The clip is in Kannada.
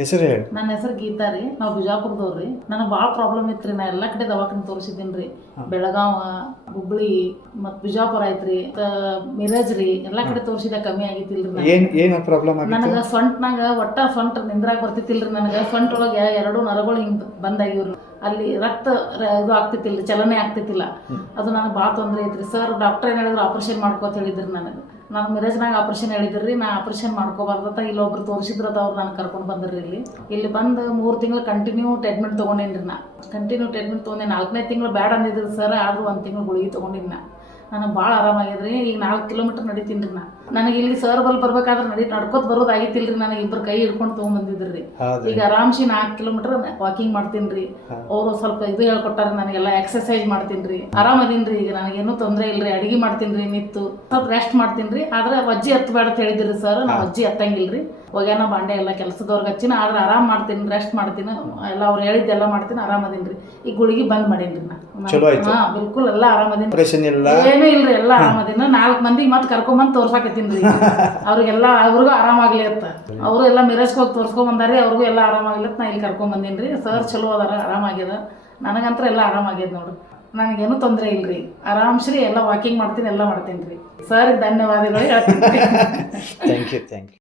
ಹೆಸರು ಹೇಳಿ. ನನ್ನ ಹೆಸರು ಗೀತಾ ರೀ. ನಾವು ಬಿಜಾಪುರದವ್ರಿ. ನನಗೆ ಭಾಳ ಪ್ರಾಬ್ಲಮ್ ಇತ್ತು ರೀ. ನಾ ಎಲ್ಲ ಕಡೆ ದವಾಖಾನೆ ತೋರಿಸಿದ್ದೀನಿ ರೀ. ಬೆಳಗಾವ, ಹುಬ್ಳಿ ಮತ್ತು ಬಿಜಾಪುರ ಐತ್ರಿ, ಮಿರಜ್ ರೀ, ಎಲ್ಲ ಕಡೆ ತೋರಿಸಿದ ಕಮ್ಮಿ ಆಗಿತ್ತಿಲ್ರಿ. ಏನು ಪ್ರಾಬ್ಲಮ್ ಆಗಿತ್ತು? ನನಗೆ ಸೊಂಟ ನಿಂದ್ರಾಗ ಬರ್ತಿತ್ತಿಲ್ರಿ. ನನಗೆ ಸೊಂಟ ಒಳಗೆ 2 ನರಗಳು ಹಿಂಗೆ ಬಂದಾಗಿವ್ರಿ. ಅಲ್ಲಿ ರಕ್ತ ಇದು ಆಗ್ತಿತ್ತಿಲ್ಲ, ಚಲನೆ ಆಗ್ತಿತ್ತಿಲ್ಲ. ಅದು ನನಗೆ ಭಾಳ ತೊಂದರೆ ಐತ್ರಿ. ಸರ್ ಡಾಕ್ಟರ್ ಏನು ಹೇಳಿದ್ರು, ಆಪ್ರೇಷನ್ ಮಾಡ್ಕೋತ ಹೇಳಿದ್ರಿ ನನಗೆ. ನಾನು ಮಿರಜ್ನಾಗ ಆಪ್ರೇಷನ್ ಹೇಳಿದ್ರಿ. ನಾ ಆಪ್ರೇಷನ್ ಮಾಡ್ಕೋಬಾರ್ದತ್ತ ಇಲ್ಲೊಬ್ರು ತೋರಿಸಿದ್ರದ ಅವ್ರು ನಾನು ಕರ್ಕೊಂಡು ಬಂದ್ರಿ. ಇಲ್ಲಿ ಬಂದು 3 ತಿಂಗಳು ಕಂಟಿನ್ಯೂ ಟ್ರೀಟ್ಮೆಂಟ್ ತೊಗೊಂಡೇನ್ರಿ. ನಾ ಕಂಟಿನ್ಯೂ ಟ್ರೀಟ್ಮೆಂಟ್ ತೊಗೊಂಡೆ. 4ನೇ ತಿಂಗಳು ಬ್ಯಾಡ ಅಂದಿದ್ರು ಸರ್, ಆದ್ರೂ 1 ತಿಂಗಳು ಗುಳಿಗೆ ತೊಗೊಂಡಿನಿ. ನನಗೆ ಭಾಳ ಆರಾಮಾಗ್ಯದ್ರಿ. ಈಗ 4 ಕಿಲೋಮೀಟರ್ ನಡೀತೀನಿ ರೀ. ನನಗೆ ಇಲ್ಲಿ ಸರ್ ಬಲ್ ಬರ್ಬೇಕಾದ್ರೆ ನಡ್ಕೋತ ಬರೋದು ಆಗಿತ್ತಿಲ್ರಿ. ನನಗೆ ಇಬ್ಬರು ಕೈ ಹಿಡ್ಕೊಂಡು ತೊಗೊಂಡ್ಬಂದಿದ್ರಿ. ಈಗ ಆರಾಮ್ಸಿ 4 ಕಿಲೋಮೀಟರ್ ವಾಕಿಂಗ್ ಮಾಡ್ತೀನಿ ರೀ. ಅವರು ಸ್ವಲ್ಪ ಇದು ಹೇಳ್ಕೊಟ್ಟಾರ ನನಗೆಲ್ಲ, ಎಕ್ಸರ್ಸೈಸ್ ಮಾಡ್ತೀನಿ ರೀ. ಆರಾಮದೀನಿ ರೀ. ಈಗ ನನಗೇನು ತೊಂದರೆ ಇಲ್ರಿ. ಅಡಿಗೆ ಮಾಡ್ತೀನಿ ರೀ, ನಿತ್ತು ಸ್ವಲ್ಪ ರೆಸ್ಟ್ ಮಾಡ್ತೀನಿ ರೀ. ಆದ್ರೆ ವಜ್ಜಿ ಎತ್ತಬೇಡ ಅಂತ ಹೇಳಿದ್ರಿ ಸರ್. ನಾವು ವಜ್ಜಿ ಎತ್ತಂಗಿಲ್ರಿ. ಒಗ್ಯಾನ ಬಾಂಡೆ ಎಲ್ಲ ಕೆಲಸದವ್ರಿಗೆ ಹಚ್ಚಿನ. ಆದ್ರೆ ಆರಾಮ್ ಮಾಡ್ತೀನಿ, ರೆಸ್ಟ್ ಮಾಡ್ತೀನಿ, ಎಲ್ಲ ಅವ್ರು ಹೇಳಿದ್ದೆಲ್ಲ ಮಾಡ್ತೀನಿ. ಆರಾಮದೀನಿ ರೀ. ಈಗ ಗುಳಿಗೆ ಬಂದ್ ಮಾಡೀನಿ ನಾ. ಬಿಲ್ಕುಲ್ ಎಲ್ಲ ಆರಾಮದೀನಿ. ಏನೂ ಇಲ್ರಿ, ಎಲ್ಲ ಆರಾಮದಿನ. 4 ಮಂದಿಗೆ ಮತ್ತೆ ಕರ್ಕೊಂಬಂದು ತೋರ್ಸಾಕತ್ತೀನಿ ರೀ. ಅವ್ರಿಗೂ ಆರಾಮಾಗ್ಲಿ ಅಂತ. ಅವರು ಎಲ್ಲ ಮಿರಜ್ಗೆ ಹೋಗಿ ತೋರ್ಸ್ಕೊಂಡ್ ಬಂದಾರಿ. ಅವ್ರಿಗೂ ಎಲ್ಲ ಆರಾಮಾಗ್ಲಿ ಅಂತ ನಾ ಇಲ್ಲಿ ಕರ್ಕೊಂಡ್ ರೀ. ಸರ್ ಚಲೋ ಅದಾರ, ಆರಾಮಾಗ್ಯದ. ನನಗಂತ್ರ ಎಲ್ಲ ಆರಾಮಾಗ್ಯದ ನೋಡ್ರಿ. ನನಗೇನು ತೊಂದರೆ ಇಲ್ರಿ. ಆರಾಮ್ಸ್ರಿ ಎಲ್ಲ ವಾಕಿಂಗ್ ಮಾಡ್ತೀನಿ, ಎಲ್ಲ ಮಾಡ್ತೀನಿ ರೀ. ಸರ್ ಧನ್ಯವಾದಗಳು ಹೇಳ್ತೀನಿ. Thank you.